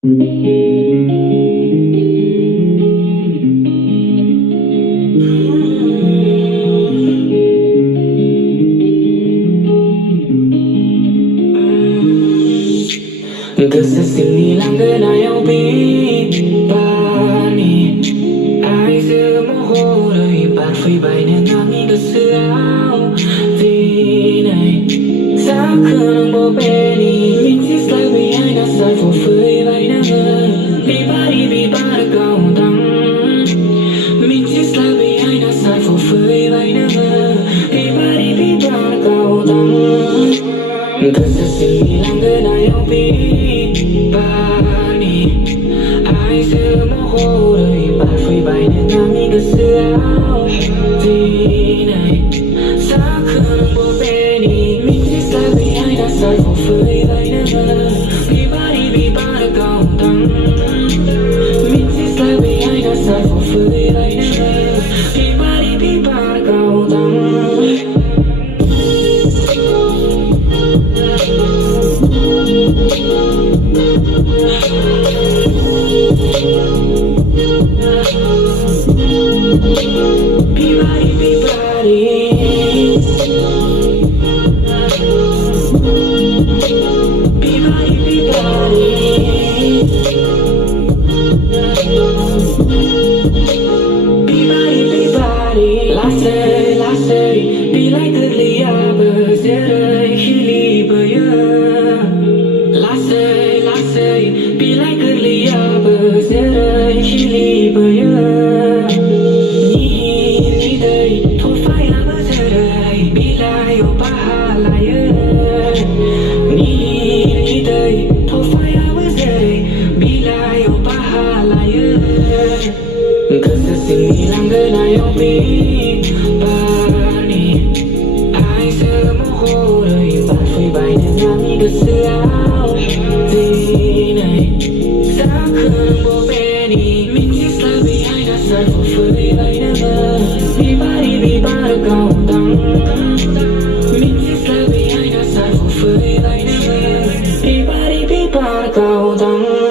Kesesingilan yang bani ai giờ mơ hồ đời bạn phơi bày nên ngang đi được xưa áo vì này giá khờ bố bê đi mình chỉ sai vì ai đã sai phô phơi bày ngang vì ba đi vì ba đã cao tăng mình chỉ sai vì ai đã sai phô phơi bày ngang vì ba đi vì ba đã cao tăng kesesingilan yang bani ai giờ mơ hồ đời bạn phơi bày nên ngang đi được xưa áo vì này giá khờ bố bê đi mình chỉ sai vì ai đã sai phô phơi bày ngang vì ba đi vì ba đã cao tăng mình chỉ sai vì ai đã sai phô phơi bày ngang vì ba đi vì ba đã cao tăng Kesesingilan yang bani ai giờ mơ hồ đời bạn phơi bày nên ngang đi được xưa áo vì này giá khờ bố bê đi mình chỉ sai vì ai đã sai phô phơi bày ngang vì ba đi vì ba đã cao tăng mình chỉ sai vì ai đã sai phô phơi bày ngang vì ba đi vì ba đã cao tăng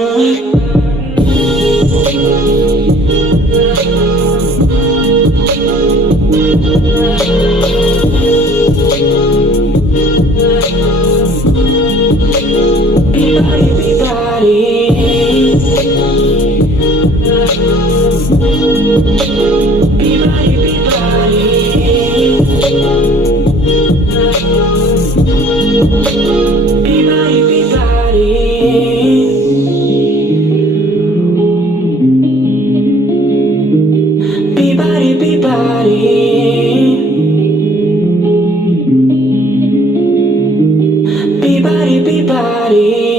Be body.